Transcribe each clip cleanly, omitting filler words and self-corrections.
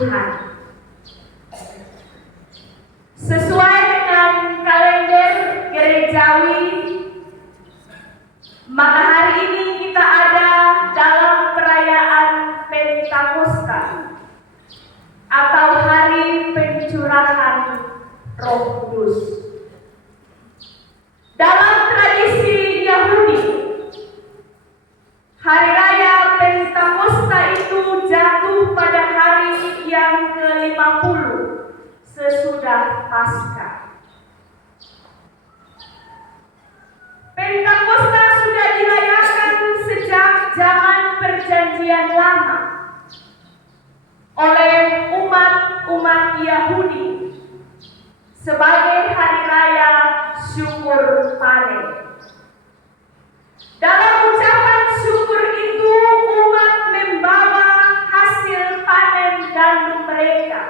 Tuhan. Sesuai dengan kalender gerejawi, maka hari ini kita ada dalam perayaan Pentakosta atau hari pencurahan Roh Kudus. Dalam tradisi Yahudi, hari raya Pentakosta itu jatuh pada hari yang ke-50 sesudah Paskah. Pentakosta sudah dirayakan sejak zaman Perjanjian Lama oleh umat Yahudi sebagai hari raya syukur panen. Dalam ucapan syukur itu, umat membawa hasil panen gandum mereka,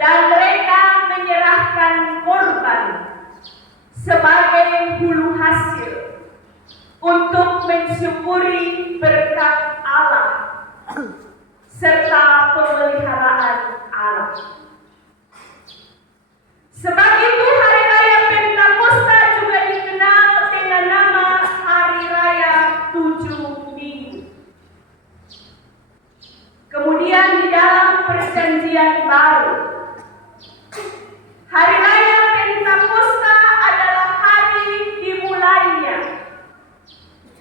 dan mereka menyerahkan korban sebagai hulu hasil untuk mensyukuri berkat Allah serta pemeliharaan Allah. Sebab itu hari raya Pentakosta juga dikenal dengan nama Hari Raya 7 Minggu. Kemudian di dalam Perjanjian Baru, hari raya Pentakosta adalah hari dimulainya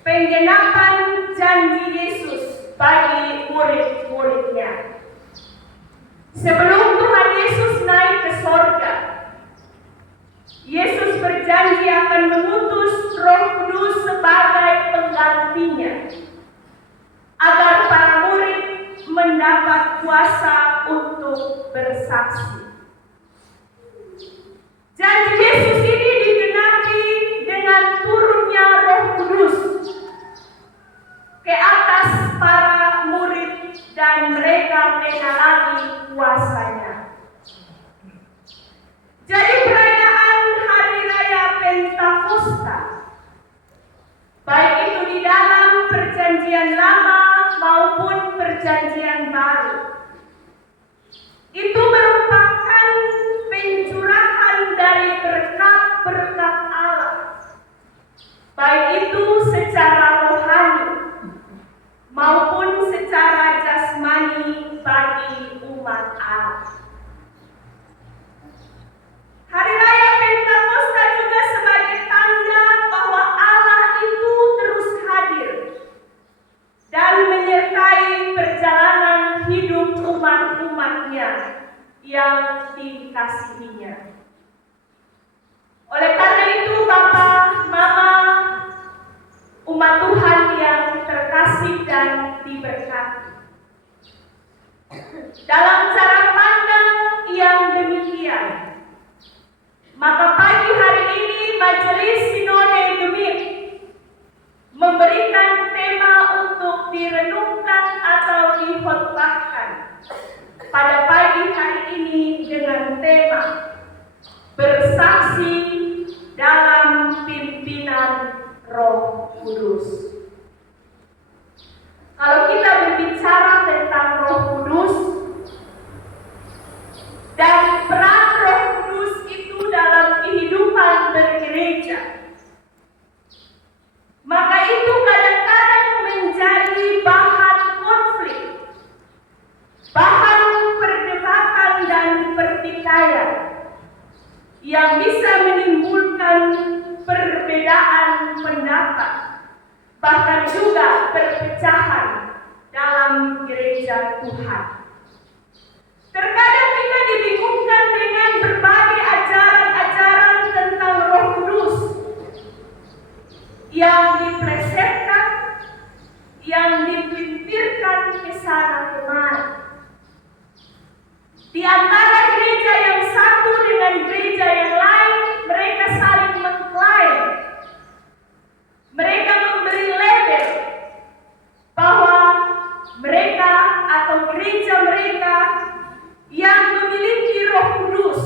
penggenapan janji Yesus bagi murid-muridnya. Sebelum Tuhan Yesus naik ke sorga, Yesus berjanji akan mengutus Roh Kudus sebagai penggantinya, agar para murid mendapat kuasa untuk bersaksi. Janji Yesus ini digenapi dengan turunnya Roh Kudus ke atas para murid dan mereka mengalami kuasanya. Jadi perayaan Hari Raya Pentakosta, baik itu di dalam Perjanjian Lama maupun Perjanjian Baru, itu merupakan pencurahan dari berkat-berkat Allah, baik itu secara rohani maupun secara jasmani bagi umat Allah. Hari Raya Pentakosta juga sebagai tanda bahwa Allah itu terus hadir dan menyertai perjalanan hidup umat-umatnya yang dikasihinya. Oleh karena itu, Bapak, Mama, umat Tuhan yang terkasih dan diberkati, dalam cara pandang yang demikian, maka pagi hari ini Majelis Sinode Gemir memberikan tema untuk direnungkan atau dikhotbahkan pada pagi hari ini dengan tema bersaksi dalam pimpinan Roh Kudus. Kalau kita berbicara tentang Roh Kudus dan peran Roh Kudus itu dalam kehidupan bergereja, maka itu kadang-kadang menjadi bahan konflik, bahan perdebatan dan pertikaian yang bisa menimbulkan perbedaan pendapat, bahkan juga perpecahan dalam gereja Tuhan. Terkadang kita dibingungkan dengan berbagai ajaran-ajaran tentang Roh Kudus yang diplesetkan, yang dipelintirkan ke sana kemari. Di antara gereja yang satu dengan gereja yang lain, mereka saling mengklaim, mereka memberi label bahwa mereka atau gereja mereka yang memiliki Roh Kudus,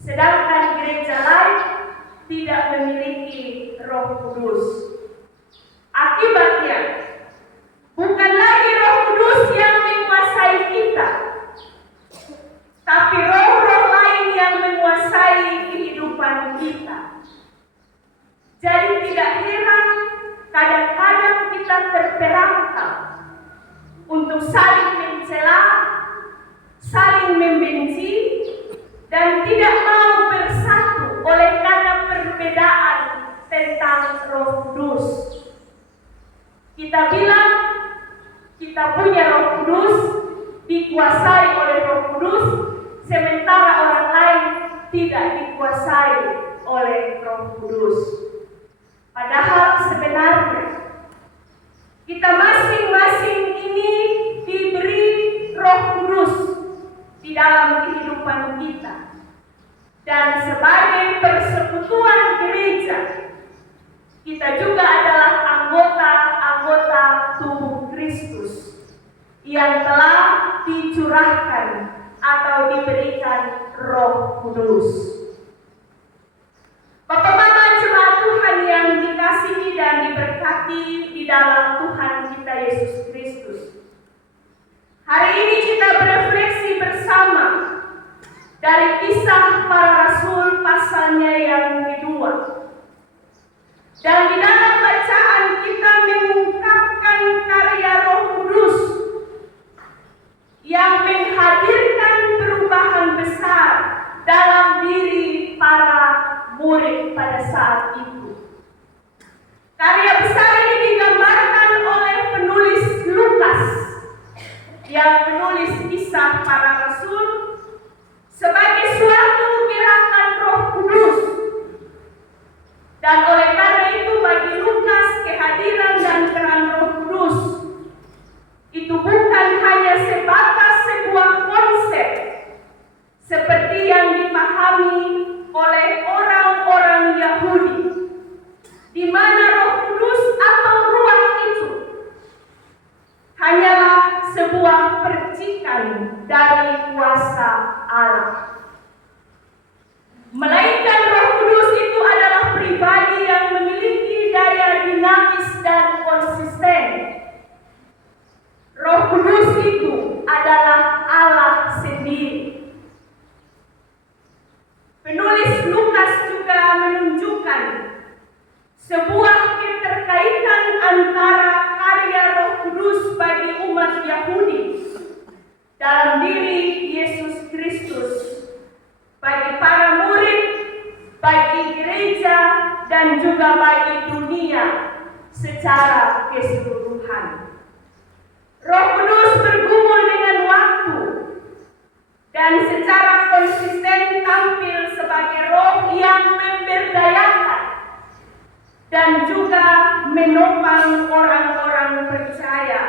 sedangkan gereja lain tidak memiliki Roh Kudus. Akibatnya, bukan lagi Roh Kudus yang menguasai membenci dan tidak mau bersatu oleh karena perbedaan tentang Roh Kudus. Kita bilang kita punya Roh Kudus, dikuasai oleh Roh Kudus, sementara orang lain tidak dikuasai oleh Roh Kudus. Padahal sebenarnya kita masing-masing ini diberi Roh Kudus di dalam kehidupan kita. Dan sebagai persekutuan gereja, kita juga adalah anggota-anggota tubuh Kristus yang telah dicurahkan atau diberikan Roh Kudus. Bapak Mama jemaat Tuhan yang dikasihi dan diberkati di dalam Tuhan kita Yesus Kristus. Hari ini kita berefleksi bersama dari Kisah Para Rasul pasalnya yang kedua. Dan di dalam bacaan kita mengungkapkan karya Roh Kudus yang menghadirkan perubahan besar dalam diri para murid pada saat itu. Karya besar ini digambarkan oleh penulis Lukas yang menulis Kisah Para Rasul sebagai suatu gerakan Roh Kudus. Dan oleh karena itu bagi Lukas kehadiran dan peran Roh Kudus itu bukan hanya sebatas sebuah konsep seperti yang dipahami oleh orang-orang Yahudi, di mana Roh Kudus atau ruah itu hanyalah sebuah percikan dari kuasa Allah. Melainkan Roh Kudus itu adalah pribadi yang memiliki daya dinamis dan konsisten. Roh Kudus itu adalah Allah sendiri. Penulis Lukas juga menunjukkan sebuah keterkaitan antara karya Roh Kudus bagi umat Yahudi dalam diri Yesus Kristus, bagi para murid, bagi gereja, dan juga bagi dunia secara keseluruhan. Roh Kudus bergumul dengan waktu dan secara konsisten tampil sebagai roh yang memberdayakan dan juga menopang orang-orang percaya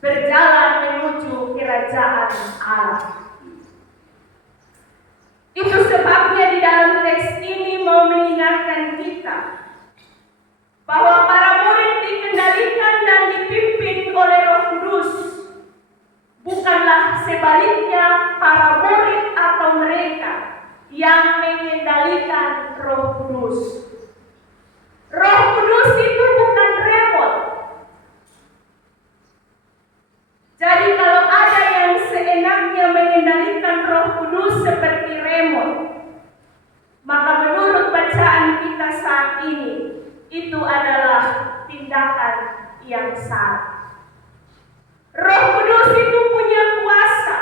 berjalan menuju kerajaan Allah. Itu sebabnya di dalam teks ini mau mengingatkan kita bahwa para murid dikendalikan dan dipimpin oleh Roh Kudus, bukanlah sebaliknya para murid atau mereka yang mengendalikan Roh Kudus. Roh Kudus itu bukan remote. Jadi kalau ada yang seenaknya mengendalikan Roh Kudus seperti remote, maka menurut bacaan kita saat ini, itu adalah tindakan yang salah. Roh Kudus itu punya kuasa,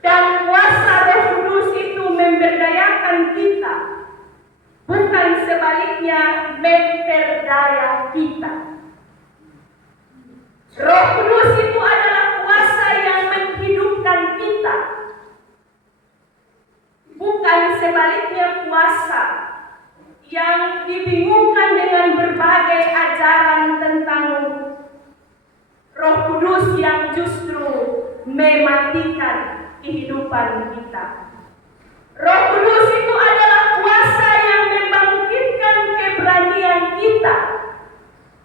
dan kuasa Roh Kudus itu memberdayakan kita, bukan sebaliknya memperdaya kita. Roh Kudus itu adalah kuasa yang menghidupkan kita, bukan sebaliknya kuasa yang dibingungkan dengan berbagai ajaran tentang Roh Kudus yang justru mematikan kehidupan kita. Roh Kudus itu adalah kuasa yang membangkitkan keberanian kita,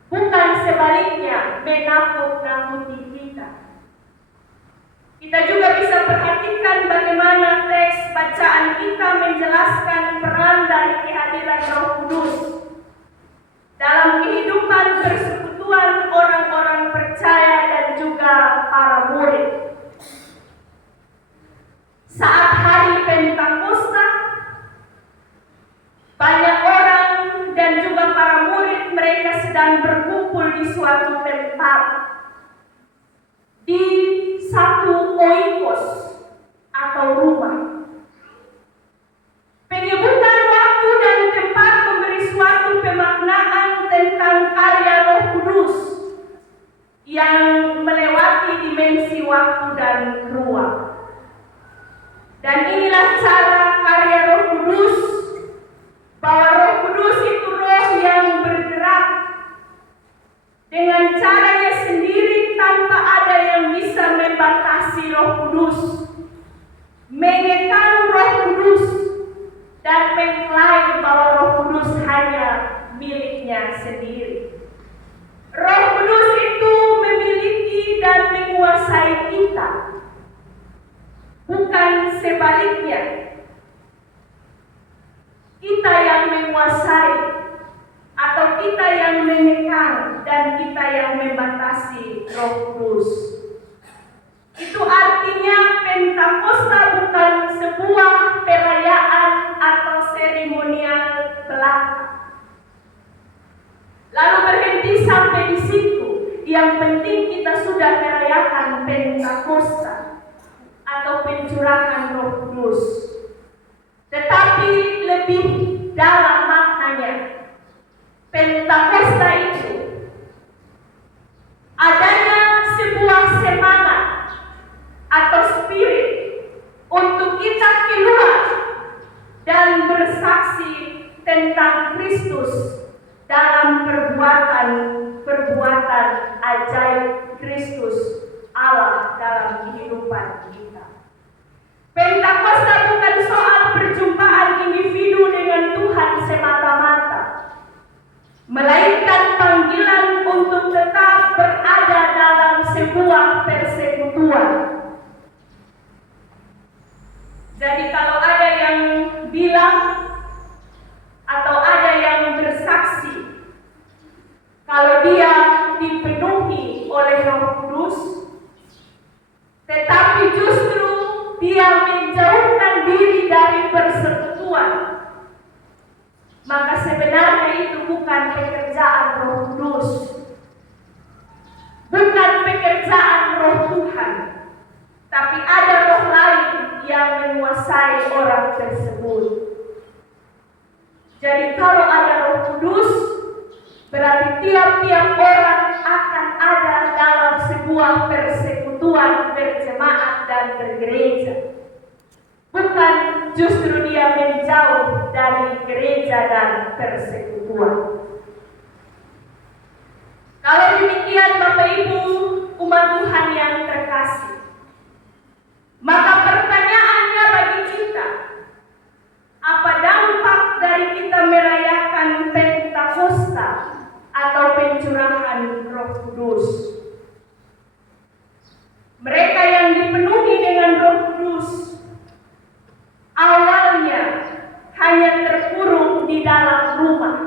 bukan sebaliknya menakut-nakuti kita. Kita juga bisa perhatikan bagaimana teks bacaan kita menjelaskan peran dari kehadiran Roh Kudus dalam kehidupan persekutuan orang-orang percaya dan juga para murid. Saat hari Pentakosta, banyak orang dan juga para murid mereka sedang berkumpul di suatu tempat, di satu oikos, waktu dan ruang. Dan inilah cara karya Roh Kudus, bahwa Roh Kudus itu roh yang bergerak dengan caranya sendiri tanpa ada yang bisa membatasi Roh Kudus, mengekang Roh Kudus, dan mengklaim bahwa Roh Kudus hanya miliknya sendiri. Roh Kudus itu memiliki dan menguasai kita, bukan sebaliknya. Kita yang menguasai atau kita yang mengekang dan kita yang membatasi Roh Kudus. Itu artinya Pentakosta bukan sebuah perayaan atau seremonial belaka. Lalu berhenti sampai di situ. Yang penting kita sudah merayakan Pentakosta atau pencurahan Roh Kudus. Tetapi lebih dalam maknanya, Pentakosta itu adanya sebuah semangat atau spirit untuk kita keluar dan bersaksi tentang Kristus dalam perbuatan ajaib Kristus Allah dalam kehidupan kita. Pentakosta bukan soal perjumpaan individu dengan Tuhan semata-mata, melainkan panggilan untuk tetap berada dalam sebuah persekutuan. Jadi kalau ada yang bilang atau ada yang bersaksi kalau dia dipenuhi oleh Roh Kudus, tetapi justru dia menjauhkan diri dari persekutuan, maka sebenarnya itu bukan pekerjaan Roh Kudus, bukan pekerjaan Roh Tuhan, tapi ada roh lain yang menguasai orang tersebut. Jadi kalau ada Roh Kudus, berarti tiap-tiap orang akan ada dalam sebuah persekutuan berjemaat dan bergereja. Bukan justru dia menjauh dari gereja dan persekutuan. Kalau demikian Bapak Ibu umat Tuhan yang terkasih, maka pertanyaannya bagi kita, apa dampak dari kita merayakan Pentakosta atau pencurahan Roh Kudus? Mereka yang dipenuhi dengan Roh Kudus awalnya hanya terkurung di dalam rumah.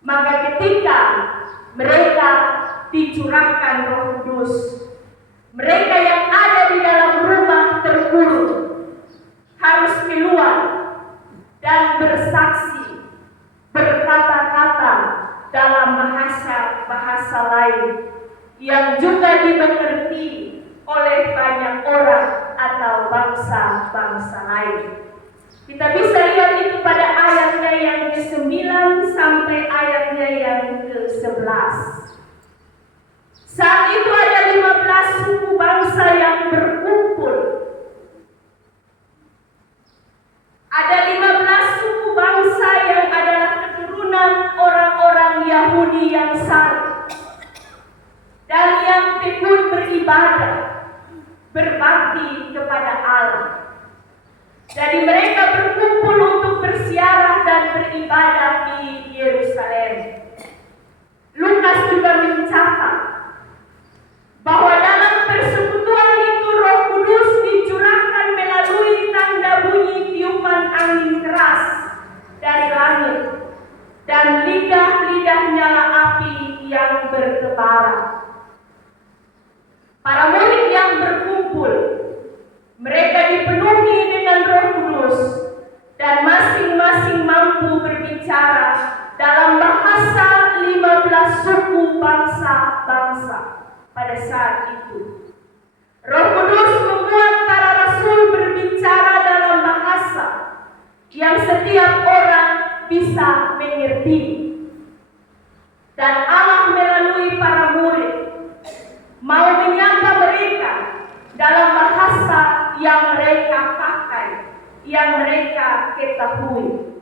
Maka ketika mereka dicurahkan Roh Kudus, mereka yang ada di dalam rumah terkurung harus keluar dan bersaksi, berkata-kata dalam bahasa lain yang juga dimengerti oleh banyak orang atau bangsa-bangsa lain. Kita bisa lihat itu pada ayatnya yang ke-9 sampai ayatnya yang ke-11. Saat itu ada 15 suku bangsa yang berkumpul. Ada 15 suku bangsa yang adalah keturunan orang-orang Yahudi yang saleh dan yang tekun beribadah, berbakti kepada Allah. Jadi mereka berkumpul untuk bersiarah dan beribadah di Yerusalem. Lukas juga mencatat bahwa dalam persekutuan itu Roh Kudus dicurahkan melalui tanda bunyi tiupan angin keras dari langit dan lidah-lidah nyala api yang bertebaran. Para murid yang berkumpul, mereka dipenuhi dengan Roh Kudus dan masing-masing mampu berbicara dalam bahasa 15 suku bangsa-bangsa pada saat itu. Roh Kudus membuat para rasul berbicara dalam bahasa yang setiap orang bisa mengerti. Dan Allah melalui para murid mau menyapa mereka dalam bahasa yang mereka pakai, yang mereka ketahui.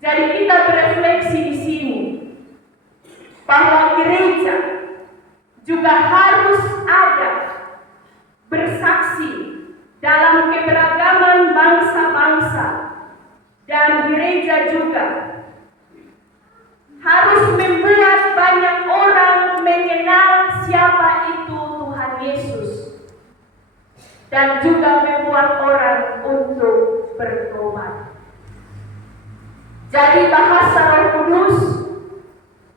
Jadi kita berefleksi di sini bahwa gereja juga harus ada bersaksi dalam keberagaman bangsa-bangsa, dan gereja juga harus membuat banyak orang mengenal siapa itu Tuhan Yesus, dan juga membuat orang untuk bertobat. Jadi bahasa Roh Kudus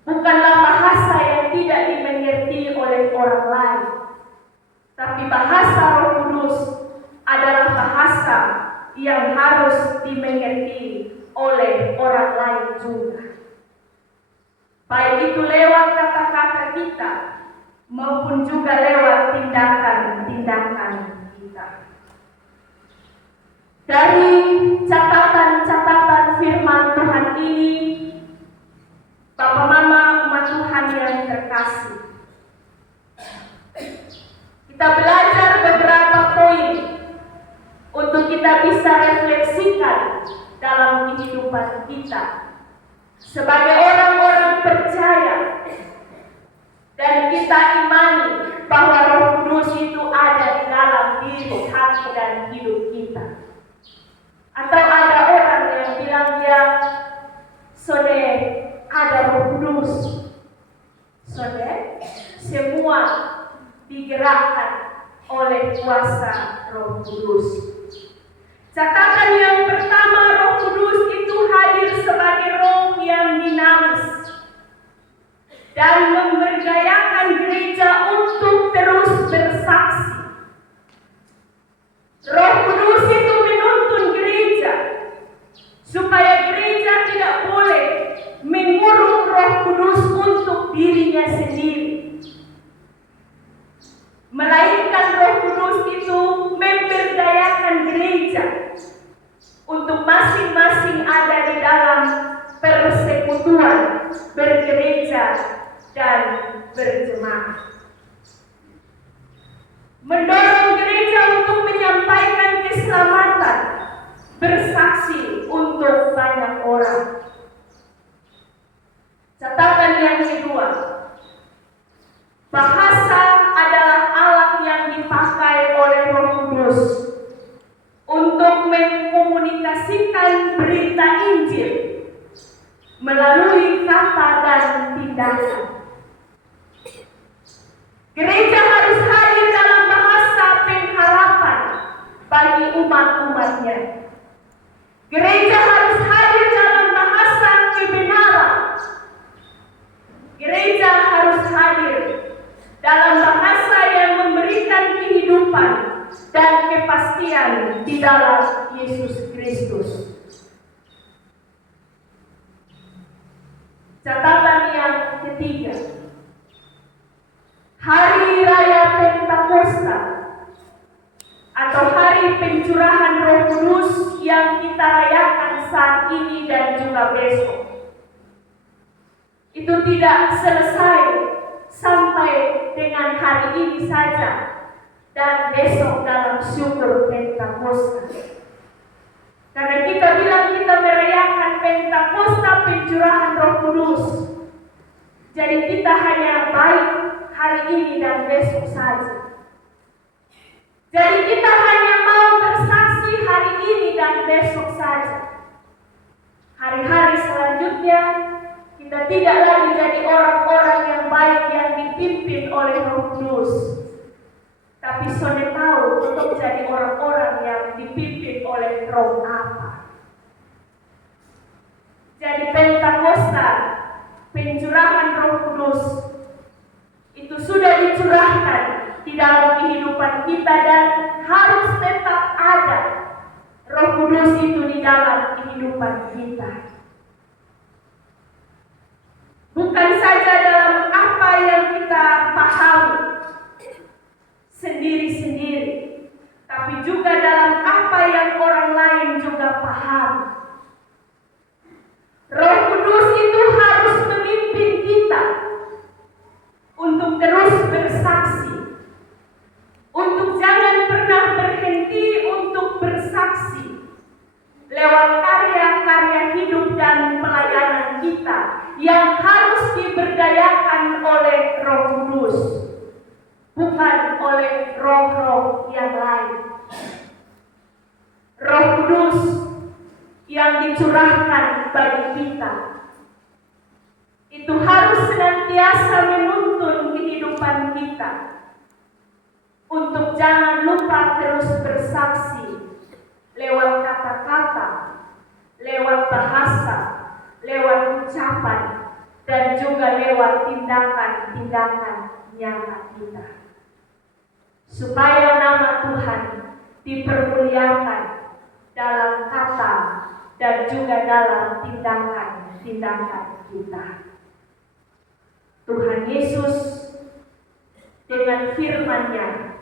bukanlah bahasa yang tidak dimengerti oleh orang lain, tapi bahasa Roh Kudus adalah bahasa yang harus dimengerti oleh orang lain juga. Baik itu lewat kata-kata kita maupun juga lewat tindakan-tindakan kita. Dari catatan-catatan firman Tuhan ini, Bapak Mama umat Tuhan yang terkasih, kita belajar beberapa poin untuk kita bisa refleksikan dalam kehidupan kita sebagai orang-orang percaya, dan kita imani bahwa Roh Kudus itu ada di dalam diri, hati, dan hidup kita. Atau ada orang yang bilang dia sode ada Roh Kudus, sode semua digerakkan oleh kuasa Roh Kudus. Catatan yang pertama, Roh Kudus itu hadir sebagai roh yang dinamis dan memberdayakan gereja untuk terus bersaksi. Roh Kudus itu menuntun gereja supaya gereja tidak boleh mengurung Roh Kudus untuk dirinya sendiri, melainkan Roh Kudus itu memberdayakan gereja untuk masing-masing ada di dalam persekutuan, bergereja dan berjemaah. Mendorong gereja untuk menyampaikan keselamatan, bersaksi untuk banyak orang. Catatan yang kedua, bahasa adalah alat yang dipakai oleh Roh Kudus untuk mengkomunikasikan berita Injil melalui kata dan tindakan. Gereja harus hadir dalam bahasa pengharapan bagi umat-umatnya. Gereja harus hadir dalam bahasa kebenaran. Gereja harus hadir dalam bahasa yang memberikan kehidupan dan kepastian di dalam Yesus Kristus. Catatan yang ketiga, Hari Raya Pentakosta atau hari pencurahan Roh Kudus yang kita rayakan saat ini dan juga besok, itu tidak selesai sampai dengan hari ini saja dan besok dalam syukur Pentakosta. Karena kita bilang kita merayakan Pentakosta, pencurahan Roh Kudus, jadi kita hanya baik hari ini dan besok saja. Jadi kita hanya mau bersaksi hari ini dan besok saja. Hari-hari selanjutnya kita tidak lagi jadi orang-orang yang baik yang dipimpin oleh Roh Kudus, tapi sudah tahu untuk jadi orang-orang yang dipimpin oleh roh apa. Jadi Pentakosta, pencurahan Roh Kudus, itu sudah dicurahkan di dalam kehidupan kita dan harus tetap ada Roh Kudus itu di dalam kehidupan kita. Bukan saja dalam apa yang kita pahami sendiri-sendiri, tapi juga dalam apa yang orang lain juga pahami. Roh Kudus itu harus memimpin kita untuk terus bersaksi, untuk bukan oleh roh-roh yang lain. Roh Kudus yang dicurahkan bagi kita itu harus senantiasa menuntun kehidupan kita untuk jangan lupa terus bersaksi lewat kata-kata, lewat bahasa, lewat ucapan, dan juga lewat tindakan-tindakan nyata kita. Supaya nama Tuhan dipermuliakan dalam kata dan juga dalam tindakan-tindakan kita. Tuhan Yesus dengan firman-Nya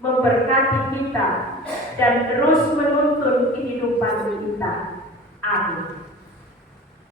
memberkati kita dan terus menuntun kehidupan kita. Amin.